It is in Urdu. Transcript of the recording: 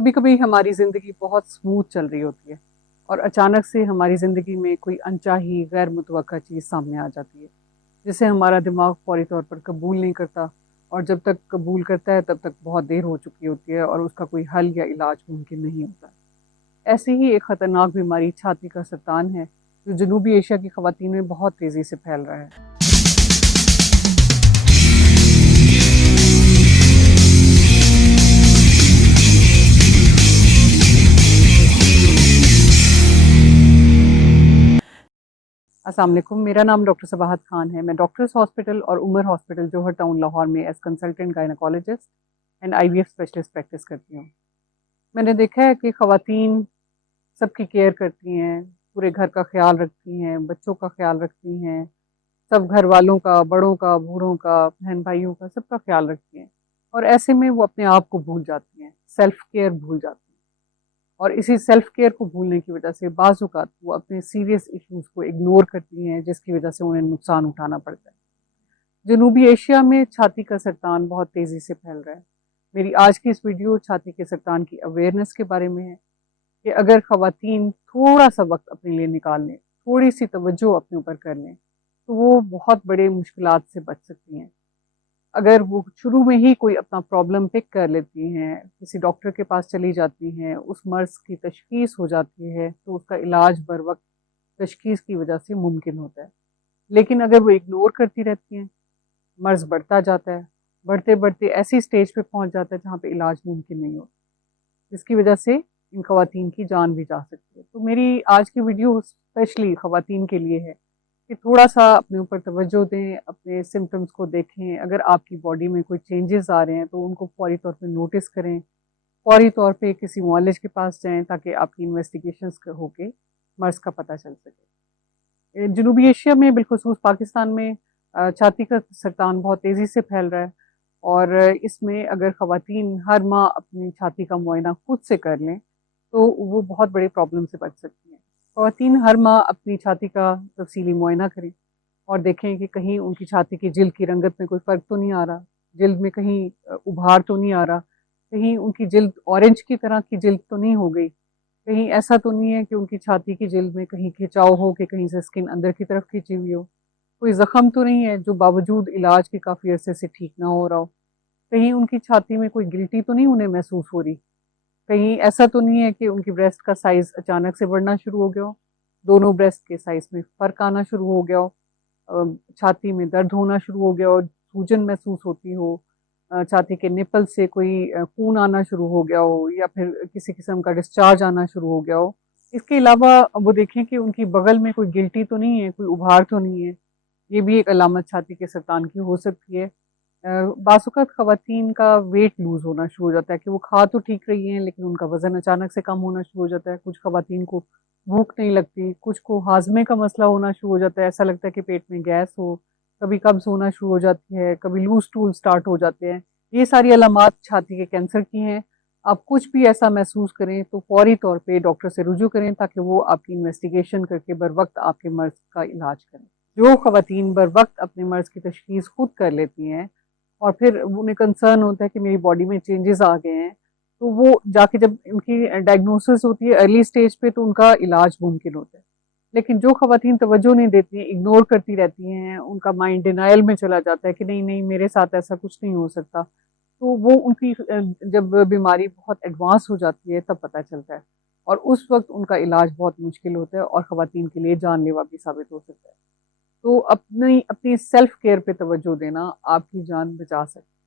کبھی کبھی ہماری زندگی بہت سموتھ چل رہی ہوتی ہے اور اچانک سے ہماری زندگی میں کوئی انچاہی غیر متوقع چیز سامنے آ جاتی ہے جسے ہمارا دماغ فوری طور پر قبول نہیں کرتا، اور جب تک قبول کرتا ہے تب تک بہت دیر ہو چکی ہوتی ہے اور اس کا کوئی حل یا علاج ممکن نہیں ہوتا۔ ایسی ہی ایک خطرناک بیماری چھاتی کا سرطان ہے جو جنوبی ایشیا کی خواتین میں بہت تیزی سے پھیل رہا ہے۔ السلام علیکم، میرا نام ڈاکٹر صباحت خان ہے۔ میں ڈاکٹرس ہاسپٹل اور عمر ہاسپٹل جوہر ٹاؤن لاہور میں as consultant gynaecologist and I V F specialist practice کرتی ہوں۔ میں نے دیکھا ہے کہ خواتین سب کی کیئر کرتی ہیں، پورے گھر کا خیال رکھتی ہیں، بچوں کا خیال رکھتی ہیں، سب گھر والوں کا، بڑوں کا، بوڑھوں کا، بہن بھائیوں کا، سب کا خیال رکھتی ہیں، اور ایسے میں وہ اپنے آپ کو بھول جاتی ہیں، سیلف کیئر بھول جاتی ہیں، اور اسی سیلف کیئر کو بھولنے کی وجہ سے بعض اوقات وہ اپنے سیریس ایشوز کو اگنور کرتی ہیں، جس کی وجہ سے انہیں نقصان اٹھانا پڑتا ہے۔ جنوبی ایشیا میں چھاتی کا سرطان بہت تیزی سے پھیل رہا ہے۔ میری آج کی اس ویڈیو چھاتی کے سرطان کی اویئرنیس کے بارے میں ہے کہ اگر خواتین تھوڑا سا وقت اپنے لیے نکال لیں، تھوڑی سی توجہ اپنے اوپر کر لیں، تو وہ بہت بڑے مشکلات سے بچ سکتی ہیں۔ اگر وہ شروع میں ہی کوئی اپنا پرابلم پک کر لیتی ہیں، کسی ڈاکٹر کے پاس چلی جاتی ہیں، اس مرض کی تشخیص ہو جاتی ہے، تو اس کا علاج بر وقت تشخیص کی وجہ سے ممکن ہوتا ہے۔ لیکن اگر وہ اگنور کرتی رہتی ہیں، مرض بڑھتا جاتا ہے، بڑھتے بڑھتے ایسی سٹیج پہ پہنچ جاتا ہے جہاں پہ علاج ممکن نہیں ہوتا، جس کی وجہ سے ان خواتین کی جان بھی جا سکتی ہے۔ تو میری آج کی ویڈیو اسپیشلی خواتین کے لیے ہے کہ تھوڑا سا اپنے اوپر توجہ دیں، اپنے سمٹمز کو دیکھیں، اگر آپ کی باڈی میں کوئی چینجز آ رہے ہیں تو ان کو فوری طور پہ نوٹس کریں، فوری طور پہ کسی معالج کے پاس جائیں تاکہ آپ کی انویسٹیگیشنز ہو کے مرض کا پتہ چل سکے۔ جنوبی ایشیا میں بالخصوص پاکستان میں چھاتی کا سرطان بہت تیزی سے پھیل رہا ہے، اور اس میں اگر خواتین ہر ماہ اپنی چھاتی کا معائنہ خود سے کر لیں تو وہ بہت بڑے پرابلم سے بچ سکتی ہیں۔ خواتین ہر ماہ اپنی چھاتی کا تفصیلی معائنہ کریں اور دیکھیں کہ کہیں ان کی چھاتی کی جلد کی رنگت میں کوئی فرق تو نہیں آ رہا، جلد میں کہیں ابھار تو نہیں آ رہا، کہیں ان کی جلد اورنج کی طرح کی جلد تو نہیں ہو گئی، کہیں ایسا تو نہیں ہے کہ ان کی چھاتی کی جلد میں کہیں کھچاؤ ہو کہ کہیں سے اسکن اندر کی طرف کھینچی ہوئی ہو، کوئی زخم تو نہیں ہے جو باوجود علاج کے کافی عرصے سے ٹھیک نہ ہو رہا ہو، کہیں ان کی چھاتی میں کوئی گلٹی تو نہیں انہیں محسوس ہو رہی، کہیں ایسا تو نہیں ہے کہ ان کی بریسٹ کا سائز اچانک سے بڑھنا شروع ہو گیا ہو، دونوں بریسٹ کے سائز میں فرق آنا شروع ہو گیا ہو، چھاتی میں درد ہونا شروع ہو گیا ہو، سوجن محسوس ہوتی ہو، چھاتی کے نپل سے کوئی خون آنا شروع ہو گیا ہو، یا پھر کسی قسم کا ڈسچارج آنا شروع ہو گیا ہو۔ اس کے علاوہ وہ دیکھیں کہ ان کی بغل میں کوئی گلٹی تو نہیں ہے، کوئی ابھار تو نہیں ہے، یہ بھی ایک علامت چھاتی کے سرطان کی ہو سکتی ہے۔ بعض اوقات خواتین کا ویٹ لوز ہونا شروع ہو جاتا ہے کہ وہ کھا تو ٹھیک رہی ہیں لیکن ان کا وزن اچانک سے کم ہونا شروع ہو جاتا ہے، کچھ خواتین کو بھوک نہیں لگتی، کچھ کو ہاضمے کا مسئلہ ہونا شروع ہو جاتا ہے، ایسا لگتا ہے کہ پیٹ میں گیس ہو، کبھی قبض ہونا شروع ہو جاتی ہے، کبھی لوز ٹول سٹارٹ ہو جاتے ہیں۔ یہ ساری علامات چھاتی کے کینسر کی ہیں۔ آپ کچھ بھی ایسا محسوس کریں تو فوری طور پہ ڈاکٹر سے رجوع کریں تاکہ وہ آپ کی انویسٹیگیشن کر کے بر وقت آپ کے مرض کا علاج کریں۔ جو خواتین بر وقت اپنے مرض کی تشخیص خود کر لیتی ہیں اور پھر انہیں کنسرن ہوتا ہے کہ میری باڈی میں چینجز آ گئے ہیں، تو وہ جا کے جب ان کی ڈائگنوسس ہوتی ہے ارلی سٹیج پہ تو ان کا علاج ممکن ہوتا ہے۔ لیکن جو خواتین توجہ نہیں دیتی ہیں، اگنور کرتی رہتی ہیں، ان کا مائنڈ ڈینائل میں چلا جاتا ہے کہ نہیں نہیں میرے ساتھ ایسا کچھ نہیں ہو سکتا، تو وہ ان کی جب بیماری بہت ایڈوانس ہو جاتی ہے تب پتہ چلتا ہے، اور اس وقت ان کا علاج بہت مشکل ہوتا ہے اور خواتین کے لیے جان لیوا بھی ثابت ہو سکتا ہے۔ تو اپنی سیلف کیئر پہ توجہ دینا آپ کی جان بچا سکتا ہے۔